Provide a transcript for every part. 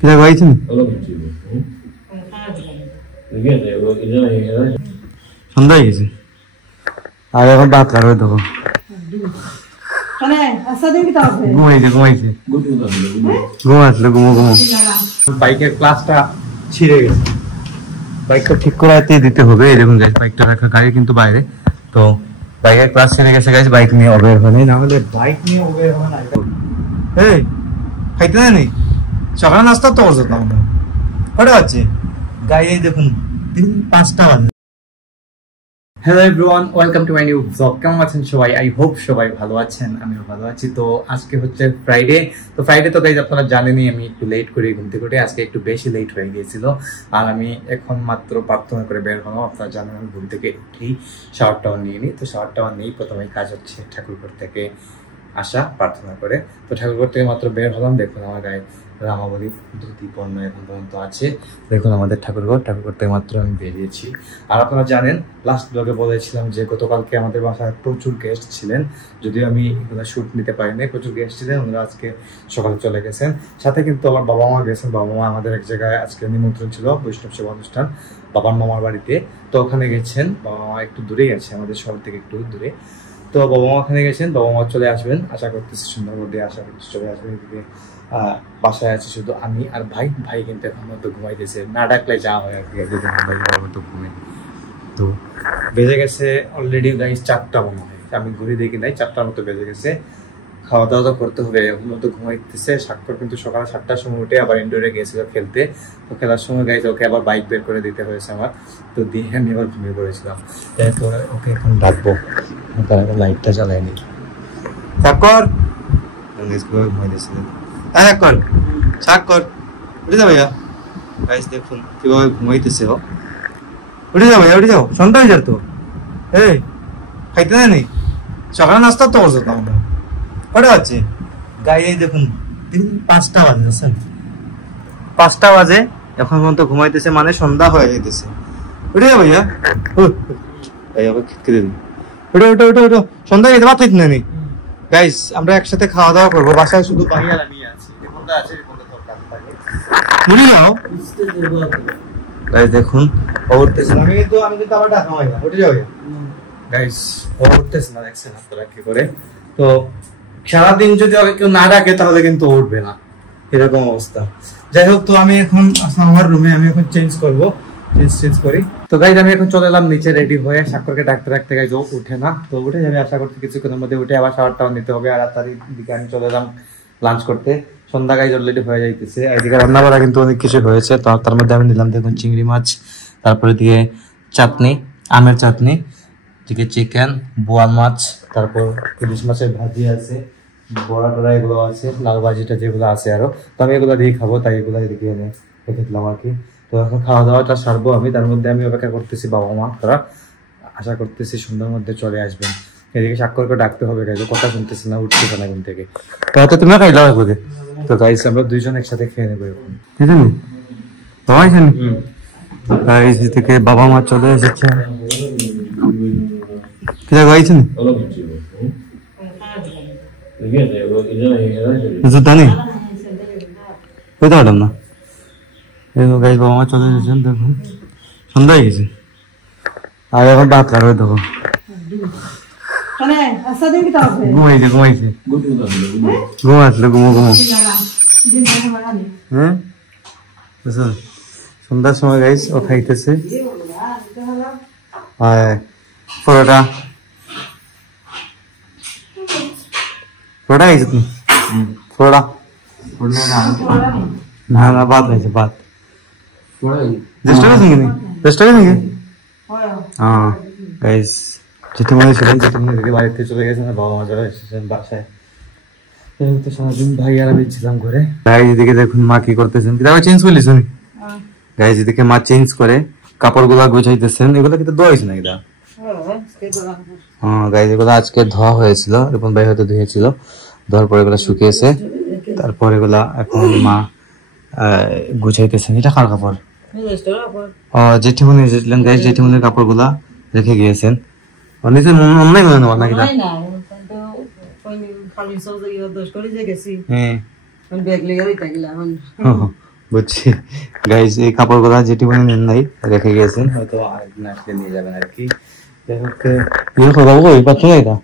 কিরা গাইছেন সন্ধ্যা হয়ে গেছে আর এখন ভাত খাবে দেবো বাইকের ক্লাসটা ছিঁড়ে গেছে বাইকটা ঠিক করাতে দিতে হবে এরকম গাইজ বাইকটা রাখা গাড়ি কিন্তু বাইরে তো বাইকের ক্লাস ছিঁড়ে গেছে গাইজ বাইক নিয়ে অবের হয় না হলে বাইক নিয়ে অবের হয় না এই খাইতে নেই সকালে নাস্তা তো করছো না কটা বাজছে গাড়ি দেখুন 5টা বাজে। Hello everyone, welcome to my new blog. কেমন আছেন সবাই? আই হোপ সবাই ভালো আছেন, আমিও ভালো আছি। তো আজকে হচ্ছে ফ্রাইডে। তো ফ্রাইডে তো গাইজ আপনারা জানেনই আমি একটু লেট করে ঘুম থেকে উঠে আজকে একটু বেশি লেট হয়ে গিয়েছিল। আর আমি এখন মাত্র প্রার্থনা করে বের হলাম। আপনারা জানেন আমি ঘুম থেকে উঠেই শাওয়ার টাওয়ার নিয়ে নিই। তো শাওয়ার টাওয়ার নিয়েই প্রথমে কাজ হচ্ছে ঠাকুরঘর থেকে আসা প্রার্থনা করে। তো ঠাকুরঘর থেকে মাত্র বের হলাম, দেখুন আমার গায়ে রামাবলী ধুতি পণ্য এখন পর্যন্ত আছে। দেখুন আমাদের ঠাকুরঘর থেকে মাত্র আমি বেরিয়েছি। আর আপনারা জানেন লাস্ট ব্লগে বলেছিলাম যে গতকালকে আমাদের বাসায় প্রচুর গেস্ট ছিলেন, যদিও আমি এগুলো শ্যুট নিতে পারিনি। প্রচুর গেস্ট ছিলেন, ওনারা আজকে সকালে চলে গেছেন। সাথে কিন্তু আমার বাবা মা গেছেন। বাবা মা আমাদের এক জায়গায় আজকে নিমন্ত্রণ ছিল, বৈষ্ণব সেবা অনুষ্ঠান বাবার মামার বাড়িতে। তো ওখানে গেছেন। বাবা মা একটু দূরেই আছে, আমাদের শহর থেকে একটু দূরে। তো বাবা মা ওখানে গেছেন, বাবা মা চলে আসবেন আশা করতেছি, সুন্দর মধ্যে আশা করতেছি চলে আসবেন। এদিকে বাসায় আছে শুধু আমি আর ভাই কিন্তু এখন মতো ঘুমাইতেছে, না ডাকলে যা হয় আর কি, মতো ঘুমে। তো বেজে গেছে অলরেডি গাইস 4টা মনে হয়, আমি ঘুরে দেখি নাই, 4টার মতো বেজে গেছে। খাওয়া দাওয়া তো করতে হবে, এখন মতো ঘুমাইতেছে। স্বাক্ষর কিন্তু সকাল 7টার সময় উঠে আবার ইনডোরে গিয়েছিল খেলতে। তো খেলার সময় গাইস ওকে আবার বাইক বের করে দিতে হয়েছে আমার, তো দিয়ে আমি আবার ঘুমিয়ে পড়েছিলাম। তো ওকে এখন ডাকবো, তার লাইটটা জ্বালায়নি। স্বাক্ষর ঘুমাইতেছিল, উঠে যাও ভাইয়া। গাইস দেখুন কিভাবে ঘুমাইতেছে ও। উঠে যাও ভাইয়া, উঠে যাও, সন্ধ্যা হয়ে যাত। এই খাইতে নেই, সকালে নাস্তা তো করছো না কটা বাজছে গাড়ি দেখুন 5টা বাজে, বুঝছেন 5টা বাজে এখন পর্যন্ত ঘুমাইতেছে, মানে সন্ধ্যা হয়ে যেতেছে। উঠে যাও ভাইয়া, উঠে উঠে উঠে উঠো, সন্ধ্যা হয়ে যেতে ভাত খাইতে নেই। গাইস আমরা একসাথে খাওয়া দাওয়া করবো, বাসায় শুধু ভাইয়া আমি আছি। দেখুন ও উঠতেছে না, আমি কিন্তু আবার ডাকা হয় না, উঠে যাবে গাইস। ও উঠতেছে না, দেখছেন আপনারা কি করে। তো সারাদিন যদি ওকে কেউ না ডাকে তাহলে কিন্তু উঠবে না, এরকম অবস্থা। যাই হোক, তো আমি এখন আসলাম আমার রুমে, আমি এখন চেঞ্জ করবো, চেঞ্জ করি। তো গাইজ আমি এখন চলে এলাম নিচে রেডি হয়ে, স্বাক্ষরকে ডাকতে রাখতে গাইজ ও উঠে না। তো উঠে যাবে আশা করতে কিছুক্ষণের মধ্যে, উঠে আবার শাওয়ারটাও নিতে হবে। আর তার দিকে আমি চলে এলাম লাঞ্চ করতে। সন্ধ্যা গাইজ অলরেডি হয়ে যাইতেছে। এদিকে রান্না বাড়া কিন্তু অনেক কিছু হয়েছে। তো তার মধ্যে আমি নিলাম দেখুন চিংড়ি মাছ, তারপরে দিকে চাটনি, আমের চাটনি, দিকে চিকেন, বোয়াল মাছ, তারপর ইলিশ মাছের ভাজি আছে, বড়া টড়া এগুলো আছে, লাল ভাজিটা যেগুলো আছে আরো। তো আমি এগুলো দিয়ে খাবো, তাই এগুলো এদিকে এনে রেখে দিলাম আর কি। তো এখন খাওয়া দাওয়াটা সারবো আমি, তার মধ্যে আমি অপেক্ষা করতেছি বাবা মা, তারা আশা করতেছি সন্ধ্যার মধ্যে চলে আসবেন। এদিকে স্বাক্ষরকে ডাকতে হবে, গাইজ কথা শুনতেছে না, উঠতেছে না ঘুম থেকে। তো তুমি খাই দাও একদিকে। তো গাইজ আমরা দুইজন একসাথে খেয়ে নেবো এখন, ঠিক আছে? থেকে বাবা মা চলে এসেছে। কিরা গাইছেন জুতা নেই, বুঝতে পারলাম না। গাইজ বাবা মা চলে এসেছেন, দেখুন সন্ধ্যা হয়ে গেছে আর এখন ভাত খাবে দেবো। ঘুমাইছে ঘুমো হ্যাঁ। সন্ধ্যার সময় গাইস ও খাইতেছে পরোটা খাইছে তুমি? পরোটা না না, ভাত খাইছে, ভাত চেষ্টা করছেন নাকি? হ্যাঁ গাইস জেঠিমণি ছিলেন, জেঠিমণি দিকে বাড়িতে চলে গেছেন, বাবা মা চলে এসেছেন বাসায়। তো সারাদিন ভাই আর আমি ছিলাম ঘরে। গাইস এদিকে দেখুন মা কি করতেছেন, কিভাবে চেঞ্জ করলিস উনি। গাইস এদিকে মা চেঞ্জ করে কাপড় গুলা গোছাইতেছেন। এগুলো কিন্তু ধোয়া হয়েছে না? এটা হ্যাঁ গাইস এগুলো আজকে ধোয়া হয়েছিল, রিপন ভাই হয়তো ধুয়েছিল, ধোয়ার পরে এগুলো শুকিয়েছে। তারপর এগুলা এখন মা গুছাইতেছেন। এটা কার কাপড়? জেঠিমণি যেছিলেন গাইস, জেঠিমণির কাপড় গুলা রেখে গিয়েছেন। নিজের অন্যায় মনে নেওয়া নাকি? বুঝছি গাইস, এই কাপড়গুলো যেটি মনে নেন নাই রেখে গেছেন, হয়তো আরেকদিন আসলে নিয়ে যাবেন আর কি। যাই হোক, ইয়ে করবো ওই বাথরুম এটা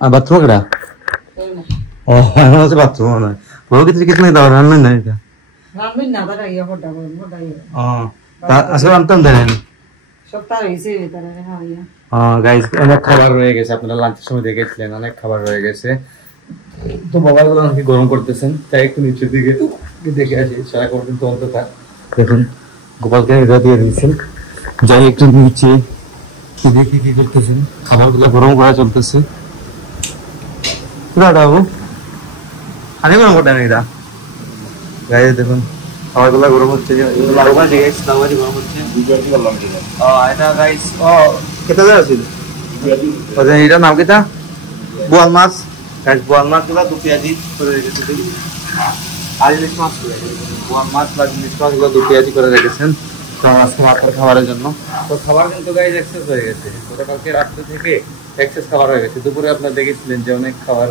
আর বাথরুম কেটা ও আমার হচ্ছে বাথরুম নয়, বড় কিছু কিছু নাই দাও রান্না নাই এটা আসলে আনতাম দেন গাইস, অনেক খাবার রয়ে গেছে, আপনারা লাঞ্চের সময় দেখেছিলেন অনেক খাবার রয়ে গেছে। তো মোবাইলগুলো নাকি গরম করতেছেন, তাই একটু নিচের দিকে দেখে আসি, সারা খাবার কিন্তু অন্ধকার। দেখুন গোপালকে এটা দিয়ে দিয়েছেন, যাই একটু নিচে কি দেখি কি করতেছেন, খাবারগুলো গরম করা চলতেছে। বাবু আরে গরম করতে নেই এটা গাইস, দেখুন খাবারগুলো গরম হচ্ছে, গরম হচ্ছে। এটা গাইস কেটা আছে এটার নাম কেটা বোয়াল মাছ, বোয়াল মাছ গুলা 2 পেঁয়াজি করে রেখেছে, আর ইলিশ মাছ বোয়াল মাছ বা ইলিশ মাছ গুলো 2 পেঁয়াজি করে রেখেছেন তো আজকে রাতের খাবারের জন্য। তো খাবার কিন্তু গাইস এক্সেস হয়ে গেছে, গতকালকে রাত্রে থেকে এক্সেস খাবার হয়ে গেছে। দুপুরে আপনারা দেখেছিলেন যে অনেক খাবার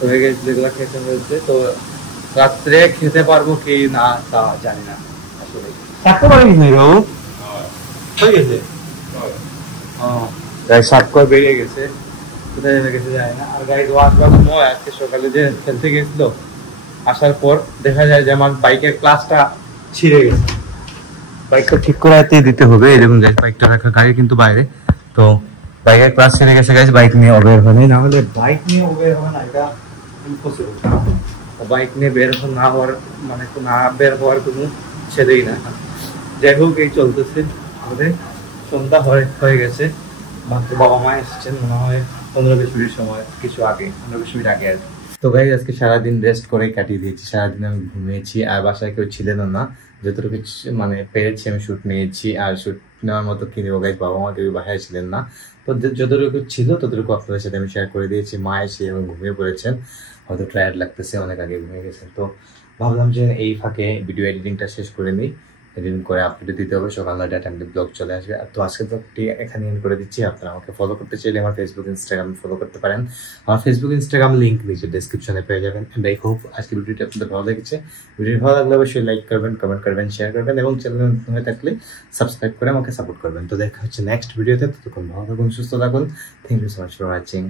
হয়ে গেছে, যেগুলো খেতে হয়েছে। তো রাত্রে খেতে পারবো কি না তা জানি না, আসলে থাকতে পারিনি বাবু হয়ে গেছে। সাত করে বেরিয়ে গেছে, কোথায় গেছে যায় না। আর গাইজ ওয়াশবার সময় আজকে সকালে যে খেলতে গেছিল, আসার পর দেখা যায় যে আমার বাইকের ক্লাসটা ছিঁড়ে গেছে। বাইকটা ঠিক করে দিতে হবে, এরকম গাইজ বাইকটা রাখা গাড়ি কিন্তু বাইরে। তো বাইকের ক্লাস ছিঁড়ে গেছে গাইজ, বাইক নিয়ে অবের হয় না হলে বাইক নিয়ে অবের হবে না, এটা ইম্পসিবল। বাইক নিয়ে বের না হওয়ার মানে না বের হওয়ার কোনো ছেড়েই না। যাই হোক, এই চলতেছে, আমাদের সন্ধ্যা হয়ে গেছে, মাত্র বাবা মা এসেছেন মনে হয় 15-20 মিনিট সময়, কিছু আগে 15-20 মিনিট আগে আর কি। তো ভাই আজকে সারাদিন রেস্ট করে কাটিয়ে দিয়েছি, সারাদিন আমি ঘুমিয়েছি, আর বাসায় কেউ ছিলেন না। যতটুকু মানে পেরেছি আমি শুট নিয়েছি, আর শুট নেওয়ার মতো কি নেবো গাইজ, বাবা মা কেউ বাসায় ছিলেন না। তো যতটুকু ছিল ততটুকু আপনাদের সাথে আমি শেয়ার করে দিয়েছি। মা এসে এবং ঘুমিয়ে পড়েছেন, হয়তো টায়ার্ড লাগতেছে, অনেক আগে ঘুমিয়ে গেছেন। তো ভাবলাম যে এই ফাঁকে ভিডিও এডিটিংটা শেষ করে নিই, এডিটিং করে আপলোড দিতে হবে, সকাল 9টায় টাইমলি ব্লগ চলে আসবে। আর তো আজকে ব্লগটি এখানে এন্ড করে দিচ্ছি। আপনারা আমাকে ফলো করতে চাইলে আমার ফেসবুক ইনস্টাগ্রাম ফলো করতে পারেন, আমার ফেসবুক ইনস্টাগ্রাম লিঙ্ক নিচে ডেসক্রিপশনে পেয়ে যাবেন। এন্ড আই হোপ আজকে ভিডিওটি আপনাদের ভালো লেগেছে। ভিডিও ভালো লাগলে অবশ্যই লাইক করবেন, কমেন্ট করবেন, শেয়ার করবেন এবং চ্যানেলে নতুন হয়ে থাকলে সাবস্ক্রাইব করে আমাকে সাপোর্ট করবেন। তো দেখা হচ্ছে নেক্সট ভিডিওতে, ততক্ষণ ভালো থাকুন, সুস্থ থাকুন। Thank you so much for watching.